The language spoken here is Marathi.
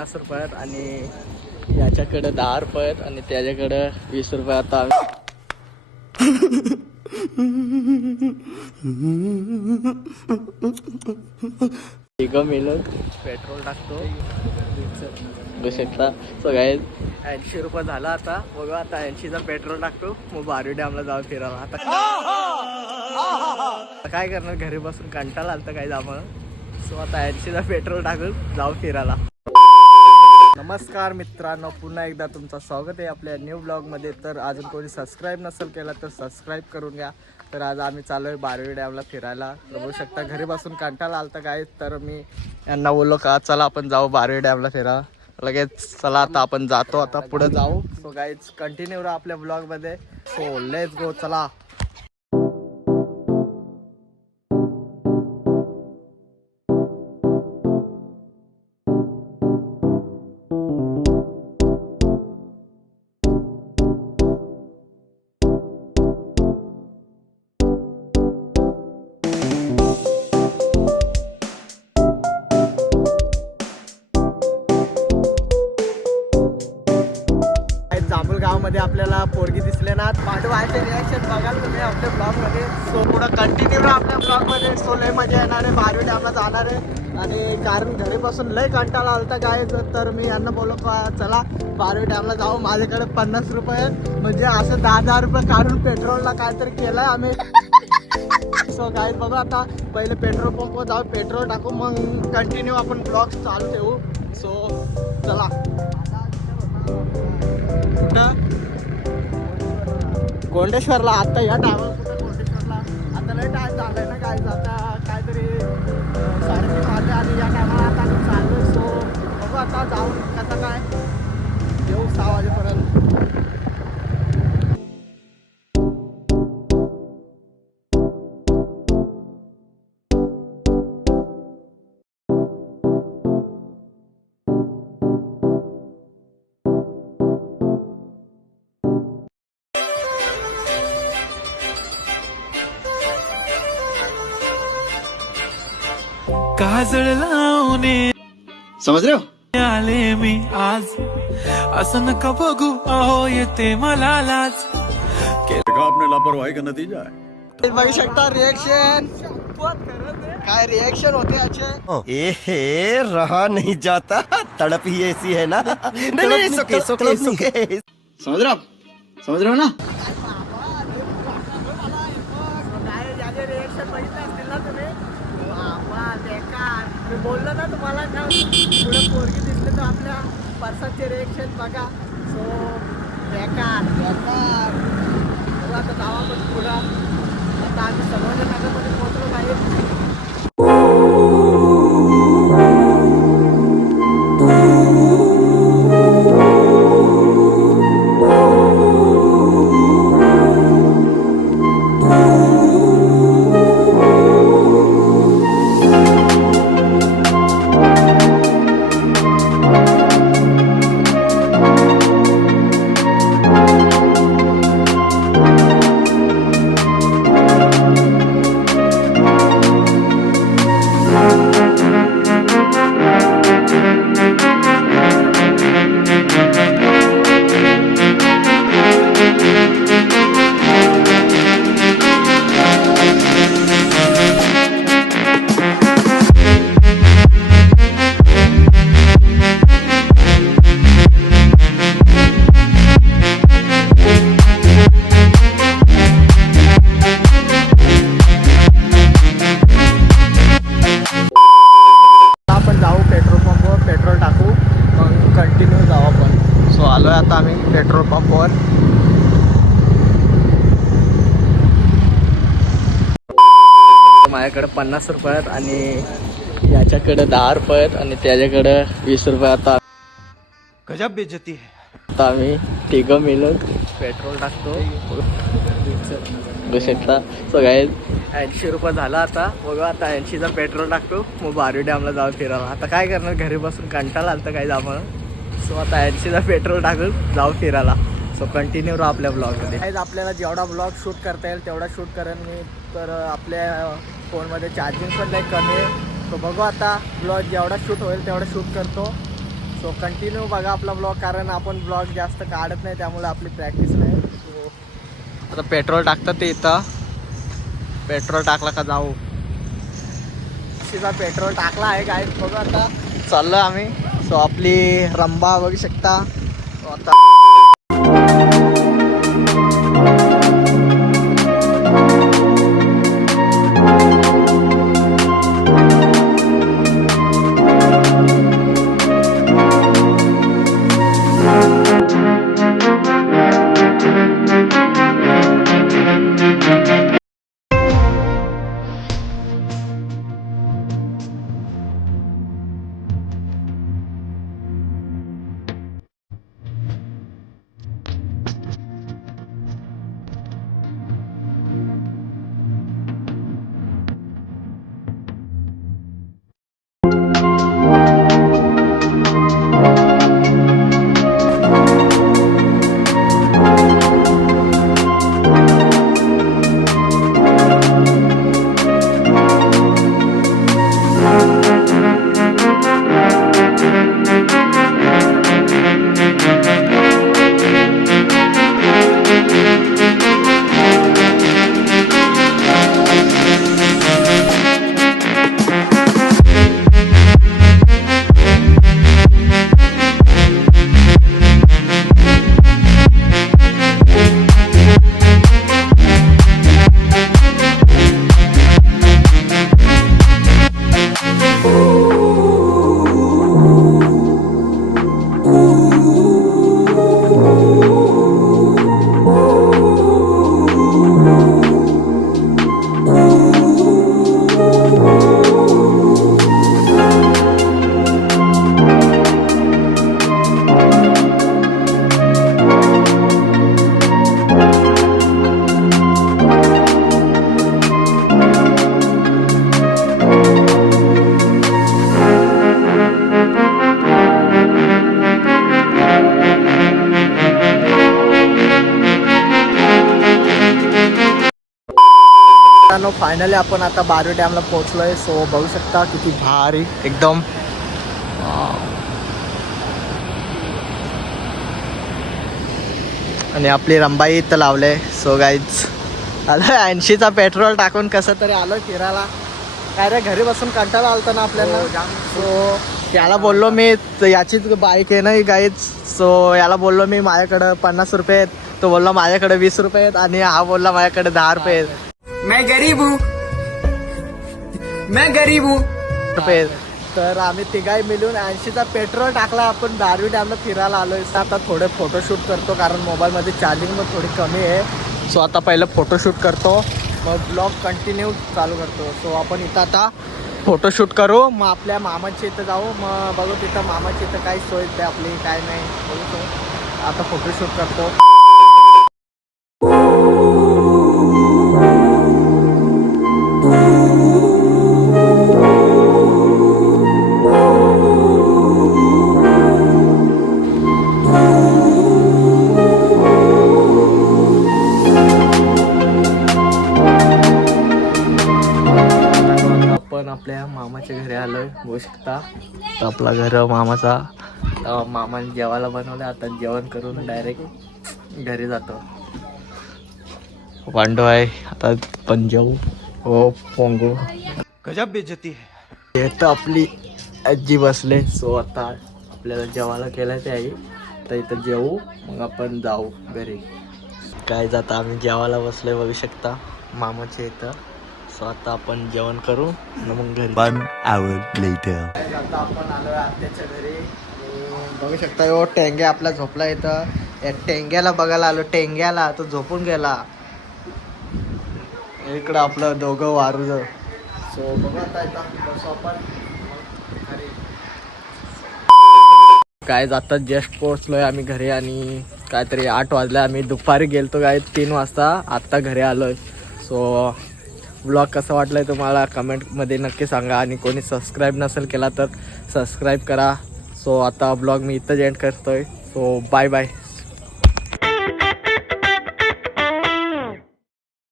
50 रुपयात आणि याच्याकडे 10 रुपयात आणि त्याच्याकडे 20 रुपये. आता तिघं मिळून पेट्रोल टाकतो बघू शकता. सो गाईज 80 रुपये झाला. आता बघू आता 80चा पेट्रोल टाकतो मग बारवी डॅमला जाऊ फिरायला. आता काय करणार, घरी बसून कंटाळा आलता काय आम्हाला. सो आता 80चा पेट्रोल टाकून जाऊ फिरायला. नमस्कार मित्रांनो, पुन्हा एकदा तुमचं स्वागत आहे आपल्या न्यू ब्लॉगमध्ये. तर अजून कोणी सबस्क्राईब नसेल केला तर सबस्क्राईब करून घ्या. तर आज आम्ही चालू आहे बारवी डॅमला फिरायला. बघू शकता घरी बसून कंटाळा आलता काय, तर मी यांना बोललो का चला आपण जाऊ बारवी डॅमला फिरा. लगेच चला आता आपण जातो, आता पुढे जाऊ. सो गाईज कंटिन्यू राहा आपल्या ब्लॉगमध्ये. सो लेट्स गो, चला. मध्ये आपल्याला पोरगी दिसले ना, पाठवायचे रिॲक्शन बघाल तुम्ही आपल्या ब्लॉगमध्ये. सो पुढं कंटिन्यू आपल्या ब्लॉगमध्ये. सो लय मजा येणार आहे, बारवी डॅमला जाणार आहे. आणि कारण घरी बसून लय कंटाळा आलता काय, तर मी यांना बोललो का चला बारवी डॅमला जाऊ. माझ्याकडे 50 रुपये म्हणजे असं 10,000 रुपये काढून पेट्रोलला काहीतरी केलंय आम्ही. सो काय बघू आता पहिले पेट्रोल पंपवर जाऊ, पेट्रोल टाकू, मग कंटिन्यू आपण ब्लॉग चालू ठेवू. सो चला. कुठं गोंडेश्वरला आता या टायमाला. कुठं गोंडेश्वरला आता लय टाइम झालाय ना काय, आता काहीतरी 3:30 वाजले आणि या टायमाला आता आम्ही चाललोय. सो बघू आता जाऊन कसं काय येऊ 6 वाजेपर्यंत. काजळ लावणे समझ रहे हो आले मी आज, असं नका बघू अहो येते मला लाज. आपने लापरवाही का नतीजा है. बघू शकता रिएक्शन, काय रिएक्शन होते याचे. ए रहा नहीं जाता, तड़प ही ऐसी है ना. नहीं सुके सुके सुके. समझ रहे हो आप, समझ रहे हो ना. रिएक्शन बघितलं असतील ना तुम्ही. बेकार, मी बोललो ना तुम्हाला का पुढे पोरगी दिसली तर आपल्या पर्सनचे रिएक्शन बघा. सो बेकार बेकार. आता जावा पण पुढं. आता आम्ही संभाजीनगरमध्ये पोहोचलो नाही. आता आम्ही पेट्रोल पंपवर. माझ्याकडे 50 रुपयात आणि याच्याकडे 10 रुपयात आणि त्याच्याकडे 20 रुपये. आता गजब बेइज्जती है. आता आम्ही तिघं मिळून पेट्रोल टाकतो बघू शकता. सो गाईज 80 रुपये झाला. आता बघू आता 80चा पेट्रोल टाकतो मग बारवी डॅमला जाऊ फिरायला. आता काय करणार, घरी बसून कंटाळा आलता काय आम्हाला. सो आता 80चा पेट्रोल टाकून जाऊ फिरायला. सो कंटिन्यू राहा आपल्या ब्लॉगमध्ये. आपल्याला जेवढा ब्लॉग शूट करता येईल तेवढा शूट करेन मी. तर आपल्या फोनमध्ये चार्जिंग पण लई कमी आहे. तो बघू आता ब्लॉग जेवढा शूट होईल तेवढा शूट करतो. सो कंटिन्यू बघा आपला ब्लॉग, कारण आपण ब्लॉग जास्त काढत नाही त्यामुळे आपली प्रॅक्टिस नाही. सो आता पेट्रोल टाकतात ते इथं, पेट्रोल टाकला का जाऊ. पेट्रोल टाकला आहे काय बघू. आता चाललो आम्ही. सो आपली रंबा बघू शकता. सो आता फायनली आपण आता बारवी डॅमला पोहोचलोय. सो बघू शकता किती भारी एकदम. आणि आपली रंबाई इथं लावले. सो गाईज आलो 80चा पेट्रोल टाकून कसं तरी आलो फिरायला. काय रे घरी बसून कंटाळा आलता ना आपल्याला. सो याला बोललो मी, याचीच बाईक आहे ना ही गाईज. सो याला बोललो मी माझ्याकडं 50 रुपये आहेत. तो बोलला माझ्याकडे 20 रुपये आहेत. आणि हा बोलला माझ्याकडे 10 रुपये आहेत. मैं गरीब हूँ रुपये. तर आम्ही तिघाही मिळून 80चा पेट्रोल टाकला. आपण बारवी डॅमला फिरायला आलोय. आता थोडे फोटोशूट करतो कारण मोबाईलमध्ये चार्जिंग पण थोडी कमी आहे. सो आता पहिलं फोटोशूट करतो, मग ब्लॉग कंटिन्यू चालू करतो. सो आपण इथं आता फोटोशूट करू, मग आपल्या मामाच्या इथं जाऊ. मग बघू तिथं मामाच्या इथं काही सोय आहे आपली काय नाही बघू. आता फोटोशूट करतो. आपल्या मामाच्या घरी आलोय बघू शकता. तर आपला घर मामाचा. मामाने जेवायला बनवलं. आता जेवण करून डायरेक्ट घरी जातो. पांडव आहे आता पण जेवू. हो पोंगू गजब बेइज्जती है. इथं आपली आजी बसले. सो आता आपल्याला जेवायला केलं ते आई. तर इथं जेवू मग आपण जाऊ घरी. काय जाता आम्ही जेवायला बसलोय बघू शकता मामाच्या इथं. सो आता आपण जेवण करू मग घरी. 1 hour later. आता आपण आलोय आत्याच्या घरी. बघू शकता यो टेंग्या आपला झोपला इथं. या टेंग्याला बघायला आलो. टेंग्याला तो झोपून गेला. इकडं आपलं दोघं वारूज. सो बघू आता इथं बसू आपण घरी. काय जातात जस्ट पोहोचलोय आम्ही घरी. आणि काहीतरी 8 वाजले. आम्ही दुपारी गेलतो काय 3 वाजता. आत्ता घरी आलोय. सो ब्लॉग कसा वाटलाय तुम्हाला कमेंटमध्ये नक्की सांगा. आणि कोणी सबस्क्राईब नसेल केला तर सबस्क्राईब करा. सो आता ब्लॉग मी इथंच एंड करतोय. So bye bye.